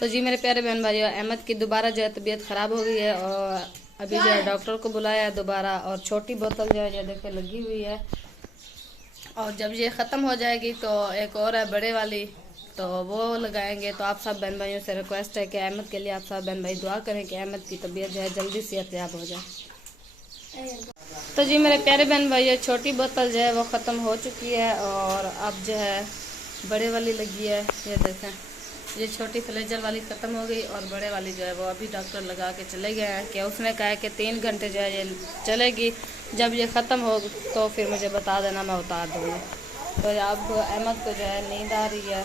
तो जी मेरे प्यारे बहन भाइयों, अहमद की दोबारा जो है तबीयत ख़राब हो गई है और अभी जो है डॉक्टर को बुलाया है दोबारा। और छोटी बोतल जो है ये देखे लगी हुई है और जब ये ख़त्म हो जाएगी तो एक और है बड़े वाली, तो वो लगाएंगे। तो आप सब बहन भाइयों से रिक्वेस्ट है कि अहमद के लिए आप सब बहन भाई दुआ करें कि अहमद की तबीयत जो है जल्दी सेहतयाब हो जाए। तो जी मेरे प्यारे बहन भाइयों, छोटी बोतल जो है वो ख़त्म हो चुकी है और अब जो है बड़े वाली लगी है। ये देखें, ये छोटी फ्लेजर वाली ख़त्म हो गई और बड़े वाली जो है वो अभी डॉक्टर लगा के चले गए हैं कि उसने कहा है कि 3 घंटे जो है ये चलेगी। जब ये ख़त्म हो तो फिर मुझे बता देना, मैं उतार दूँगी। तो अब अहमद को जो है नींद आ रही है।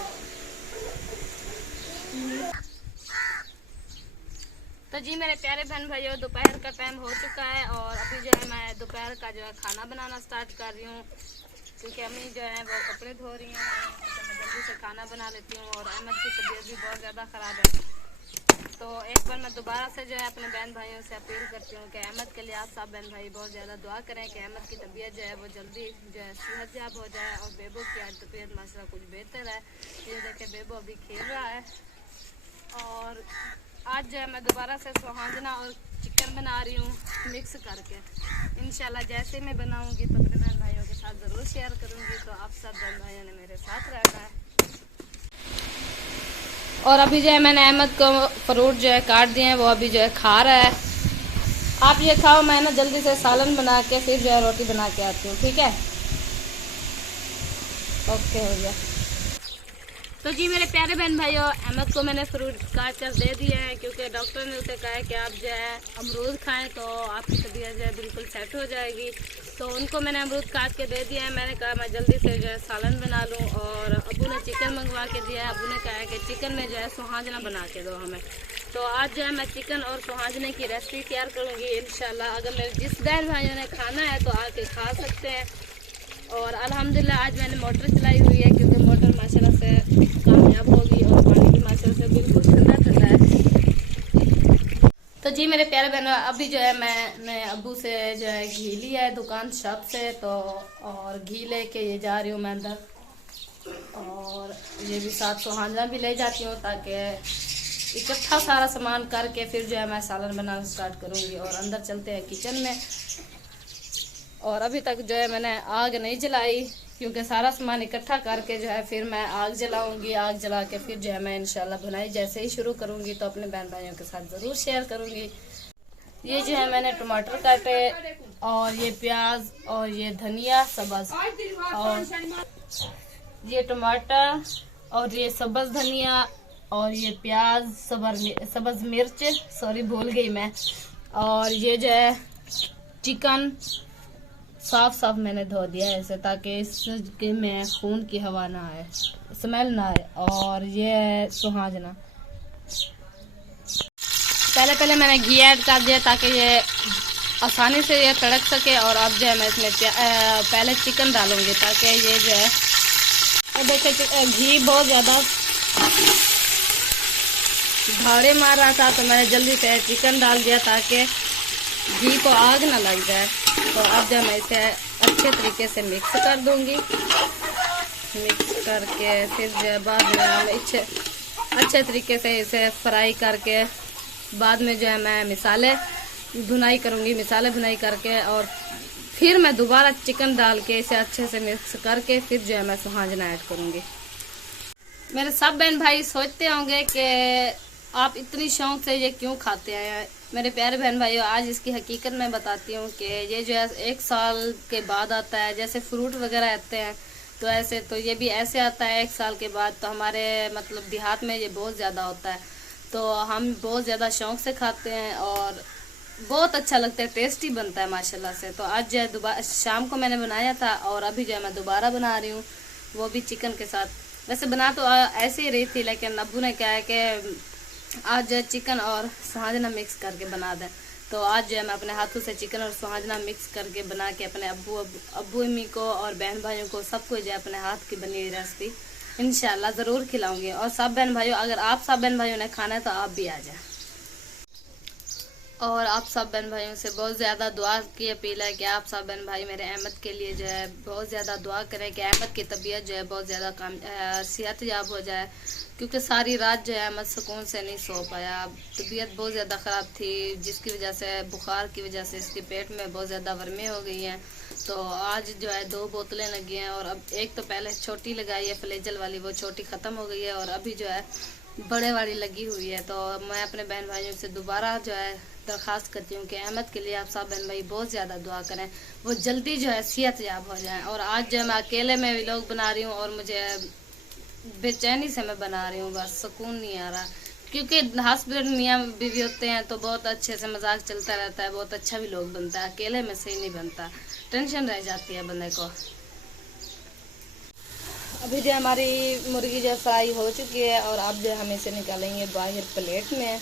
तो जी मेरे प्यारे बहन भाइयों, दोपहर का टाइम हो चुका है और अभी जो है मैं दोपहर का जो है खाना बनाना स्टार्ट कर रही हूँ, क्योंकि अम्मी जो है वो कपड़े धो रही हैं तो मैं जल्दी से खाना बना लेती हूँ। और अहमद की तबीयत भी बहुत ज़्यादा ख़राब है। तो एक बार मैं दोबारा से जो है अपने बहन भाइयों से अपील करती हूँ कि अहमद के लिए आप सब बहन भाई बहुत ज़्यादा दुआ करें कि अहमद की तबीयत जो है वो जल्दी जो है सेहतयाब हो जाए। और बेबो की आज तबीयत माशाल्लाह कुछ बेहतर है। ये देखे बेबो अभी खेल रहा है। और आज जो है मैं दोबारा से सुहाजना और चिकन बना रही हूँ मिक्स करके। इंशाल्लाह जैसे मैं बनाऊँगी तो अपने बहन भाइयों के साथ ज़रूर शेयर करूँगी। तो आप सब बहन भाइयों ने मेरे साथ रहना है। और अभी जो है मैंने अहमद को फ्रूट जो है काट दिए हैं, वो अभी जो है खा रहा है। आप ये खाओ, मैं ना जल्दी से सालन बना के फिर जो है रोटी बना के आती हूँ, ठीक है? ओके हो गया। तो जी मेरे प्यारे बहन भाइयों, अहमद को मैंने फ्रूट काट कर दे दिया है, क्योंकि डॉक्टर ने उसे कहा है कि आप जो है अमरूद खाएं तो आपकी तबीयत जो है बिल्कुल सेट हो जाएगी। तो उनको मैंने अमरूद काट के दे दिया है। मैंने कहा मैं जल्दी से जो है सालन बना लूं। और अबू ने चिकन मंगवा के दिया है। अबू ने कहा है कि चिकन में जो है सुहाजना बना के दो हमें। तो आज जो है मैं चिकन और सुहाजने की रेसिपी तैयार करूँगी इंशाल्लाह। अगर मेरे जिस बहन भाइयों ने खाना है तो आके खा सकते हैं। और अल्हम्दुलिल्लाह आज मैंने मोटर चलाई हुई है, क्योंकि मोटर माशाल्लाह से कामयाब होगी और पानी भी माशाल्लाह से बिल्कुल ठंडा ठंडा है। तो जी मेरे प्यारे बहनों, अभी जो है मैंने अब्बू से जो है घी लिया है दुकान शॉप से, तो और घी लेके ये जा रही हूँ मैं अंदर। और ये भी साथ सुहाजना भी ले जाती हूँ, ताकि इकट्ठा सारा सामान करके फिर जो है मैं सालन बनाना स्टार्ट करूँगी। और अंदर चलते हैं किचन में। और अभी तक जो है मैंने आग नहीं जलाई, क्योंकि सारा सामान इकट्ठा करके जो है फिर मैं आग जलाऊंगी। आग जला के फिर जो है मैं इंशाल्लाह बुनाई जैसे ही शुरू करूंगी तो अपने बहन भाइयों के साथ ज़रूर शेयर करूंगी। ये जो है मैंने टमाटर काटे और ये प्याज और ये धनिया सब्ज, और ये टमाटर और ये सब्ज धनिया और ये प्याज सब्ज मिर्च, सॉरी भूल गई मैं। और ये जो है चिकन साफ साफ मैंने धो दिया है ऐसे, ताकि इसके में खून की हवा ना आए, स्मेल ना आए। और ये सुहाजना पहले मैंने घी ऐड कर दिया ताकि ये आसानी से ये तड़क सके। और अब जो है मैं इसमें पहले चिकन डालूंगी, ताकि ये जो है देखिए घी बहुत ज़्यादा भाड़े मार रहा था, तो मैंने जल्दी से चिकन डाल दिया ताकि घी को आग ना लग जाए। तो अब जब मैं इसे अच्छे तरीके से मिक्स कर दूंगी, मिक्स करके फिर जो बाद में हम अच्छे तरीके से इसे फ्राई करके बाद में जो है मैं मसाले भुनाई करूंगी। मसाले भुनाई करके और फिर मैं दोबारा चिकन डाल के इसे अच्छे से मिक्स करके फिर जो है मैं सुहाजना ऐड करूंगी। मेरे सब बहन भाई सोचते होंगे कि आप इतनी शौक से ये क्यों खाते हैं। मेरे प्यारे बहन भाइयों, आज इसकी हकीकत मैं बताती हूँ कि ये जो है 1 साल के बाद आता है। जैसे फ्रूट वगैरह आते हैं तो ऐसे, तो ये भी ऐसे आता है 1 साल के बाद। तो हमारे मतलब देहात में ये बहुत ज़्यादा होता है, तो हम बहुत ज़्यादा शौक से खाते हैं और बहुत अच्छा लगता है, टेस्टी बनता है माशाल्लाह से। तो आज जो है दोबारा शाम को मैंने बनाया था और अभी जो है मैं दोबारा बना रही हूँ, वो भी चिकन के साथ। वैसे बना तो ऐसे ही रही थी, लेकिन अब्बू ने कहा है कि आज जो है चिकन और सुहाजना मिक्स करके बना दें। तो आज जो है मैं अपने हाथों से चिकन और सुहाजना मिक्स करके बना के अपने अब्बू अम्मी को और बहन भाइयों को सबको जो है अपने हाथ की बनी हुई रेसिपी इंशाल्लाह ज़रूर खिलाऊंगी। और सब बहन भाइयों, अगर आप सब बहन भाइयों ने खाना है तो आप भी आ जाए। और आप सब बहन भाइयों से बहुत ज़्यादा दुआ की अपील है कि आप सब बहन भाई मेरे अहमद के लिए जो है बहुत ज़्यादा दुआ करें कि अहमद की तबीयत जो है बहुत ज़्यादा सेहत याब हो जाए, क्योंकि सारी रात जो है अहमद सुकून से नहीं सो पाया। तबीयत बहुत ज़्यादा ख़राब थी, जिसकी वजह से बुखार की वजह से इसके पेट में बहुत ज़्यादा वर्में हो गई हैं। तो आज जो है 2 बोतलें लगी हैं, और अब एक तो पहले छोटी लगाई है फ्लेजल वाली, वो छोटी ख़त्म हो गई है, और अभी जो है बड़े वाली लगी हुई है। तो मैं अपने बहन भाइयों से दोबारा जो है दरख्वास्त करती हूँ कि अहमद के लिए आप सब बहन भाई बहुत ज़्यादा दुआ करें, वो जल्दी जो है सेहत याब हो जाए। और आज जो मैं अकेले में व्लॉग बना रही हूँ, और मुझे बेचैनी से मैं बना रही हूँ, बस सुकून नहीं आ रहा, क्योंकि हस्बैंड मियाँ बीवी होते हैं तो बहुत अच्छे से मजाक चलता रहता है, बहुत अच्छा भी लोग बनता है, अकेले में सही नहीं बनता, टेंशन रह जाती है बंदे को। अभी जो हमारी मुर्गी जो फ्राई हो चुकी है, और अब जो हम इसे निकालेंगे बाहर प्लेट में।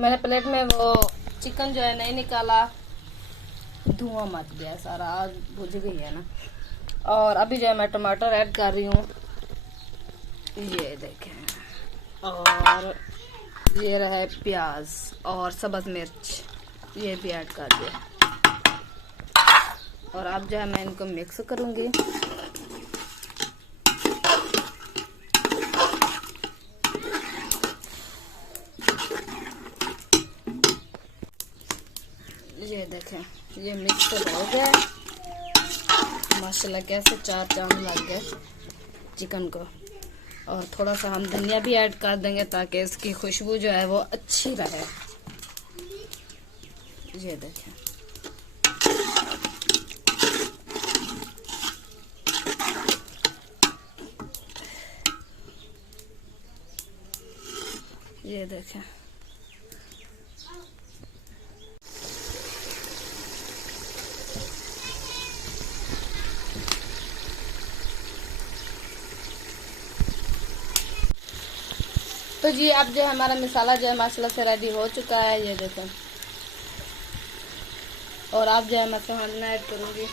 मैंने प्लेट में वो चिकन जो है नहीं निकाला, धुआं मच गया सारा, आग बुझ गई है ना। और अभी जो है मैं टमाटर ऐड कर रही हूँ, ये देखें, और ये रहा प्याज और सब्ज़ मिर्च, ये भी ऐड कर दिया। और अब जो है मैं इनको मिक्स करूँगी। ये देखें, ये मिक्स हो गया माशाल्लाह, कैसे 4 चांद लग गए चिकन को। और थोड़ा सा हम धनिया भी ऐड कर देंगे ताकि इसकी खुशबू जो है वो अच्छी रहे। ये देखें, ये देखें, तो जी अब जो हमारा मसाला जो है माशाल्लाह से रेडी हो चुका है, ये देखें। और अब जो है मैं सामने ऐड करूँगी।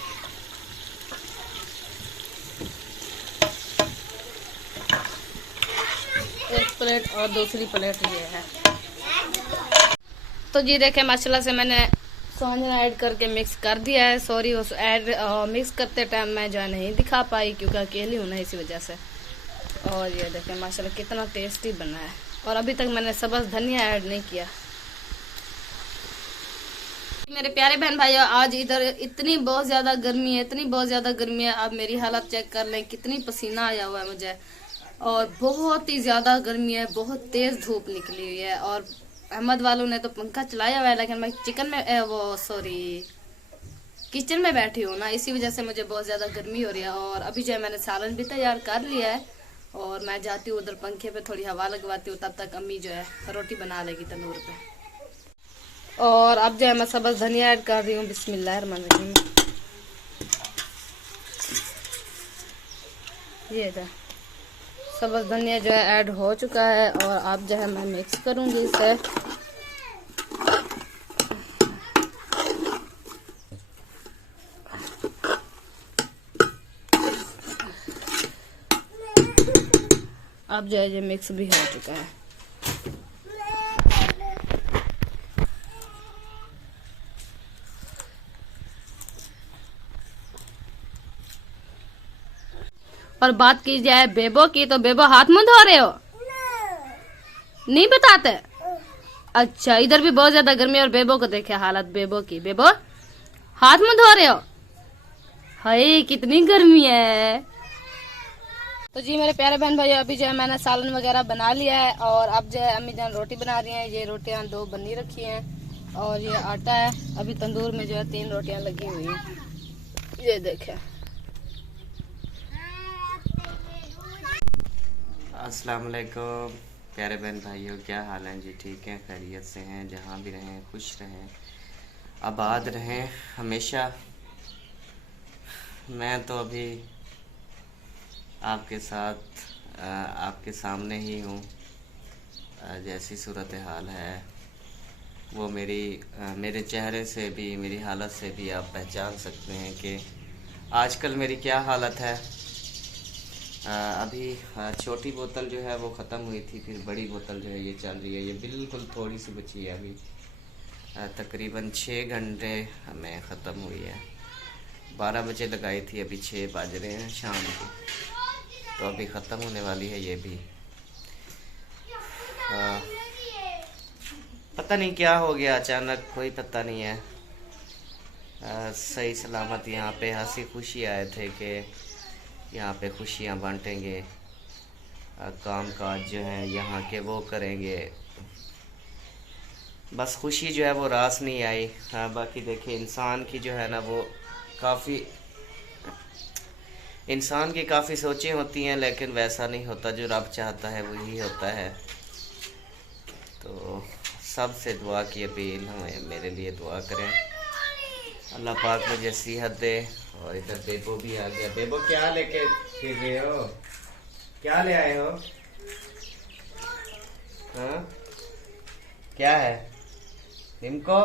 एक प्लेट और दूसरी प्लेट ये है। तो जी देखें माशाल्लाह से मैंने सोहना ऐड करके मिक्स कर दिया है। सॉरी, उस ऐड मिक्स करते टाइम मैं जो है नहीं दिखा पाई, क्योंकि अकेली हूँ ना, इसी वजह से। और ये देखें माशाल्लाह कितना टेस्टी बना है। और अभी तक मैंने सब्ज़ धनिया ऐड नहीं किया। मेरे प्यारे बहन भाइयों, आज इधर इतनी बहुत ज़्यादा गर्मी है, इतनी बहुत ज़्यादा गर्मी है। अब मेरी हालत चेक कर लें, कितनी पसीना आया हुआ है मुझे, और बहुत ही ज़्यादा गर्मी है, बहुत तेज़ धूप निकली हुई है। और अहमद वालों ने तो पंखा चलाया हुआ है, लेकिन मैं किचन में बैठी हूँ ना, इसी वजह से मुझे बहुत ज़्यादा गर्मी हो रही है। और अभी जो है मैंने सालन भी तैयार कर लिया है, और मैं जाती हूँ उधर पंखे पे थोड़ी हवा लगवाती हूँ, तब तक अम्मी जो है रोटी बना लेगी तंदूर पे। और अब जो है मैं सब्ज़ धनिया ऐड कर रही हूँ। बिस्मिल्लाहिर्रहमानिर्रहीम। ये जो सब्ज़ धनिया जो है ऐड हो चुका है, और अब जो है मैं मिक्स करूँगी इसे। अब जो है ये मिक्स भी हो चुका है। और बात की जाए बेबो की, तो बेबो हाथ मुंह धो रहे हो? नहीं बताते? अच्छा, इधर भी बहुत ज्यादा गर्मी, और बेबो को देखे हालत बेबो की। बेबो हाथ मुंह धो रहे हो? हाय कितनी गर्मी है। तो जी मेरे प्यारे बहन भाइयों, अभी जो है मैंने सालन वगैरह बना लिया है, और अब जो है अम्मी जान रोटी बना रही हैं। ये रोटियां 2 बनी रखी हैं, और ये आटा है। अभी तंदूर में जो है 3 रोटियां लगी हुई हैं, ये देखें। अस्सलाम वालेकुम प्यारे बहन भाइयों, क्या हाल हैं जी? ठीक हैं, खैरियत से हैं? जहाँ भी रहें खुश रहें, आबाद रहें हमेशा। मैं तो अभी आपके साथ आपके सामने ही हूँ। जैसी सूरत हाल है वो मेरे चेहरे से भी, मेरी हालत से भी आप पहचान सकते हैं कि आजकल मेरी क्या हालत है। अभी छोटी बोतल जो है वो ख़त्म हुई थी, फिर बड़ी बोतल जो है ये चल रही है। ये बिल्कुल थोड़ी सी बची है अभी, तकरीबन 6 घंटे हमें ख़त्म हुई है। 12 बजे लगाई थी, अभी 6 बज रहे हैं शाम के, तो अभी ख़त्म होने वाली है ये भी। पता नहीं क्या हो गया अचानक, कोई पता नहीं है। सही सलामत यहाँ पे हंसी खुशी आए थे कि यहाँ पे खुशियाँ बांटेंगे, काम काज जो है यहाँ के वो करेंगे, बस खुशी जो है वो रास नहीं आई। हाँ, बाकी देखिए इंसान की जो है ना वो इंसान की काफ़ी सोचें होती हैं, लेकिन वैसा नहीं होता, जो रब चाहता है वही होता है। तो सबसे दुआ की अपील, हमें मेरे लिए दुआ करें, अल्लाह पाक मुझे सेहत दे। और इधर बेबो भी आ गया। बेबो क्या लेके फिर रहे हो, क्या ले आए हो? हाँ क्या है इनको?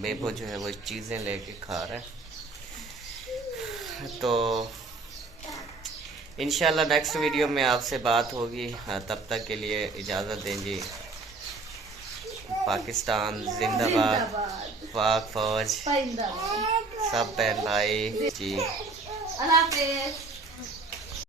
बेबो जो है वो चीज़ें लेके खा रहा है। तो इंशाल्लाह नेक्स्ट वीडियो में आपसे बात होगी। तब तक के लिए इजाज़त दें जी। पाकिस्तान जिंदाबाद, पाक फौज, सब बहन भाई जी। अल्लाह हाफिज़।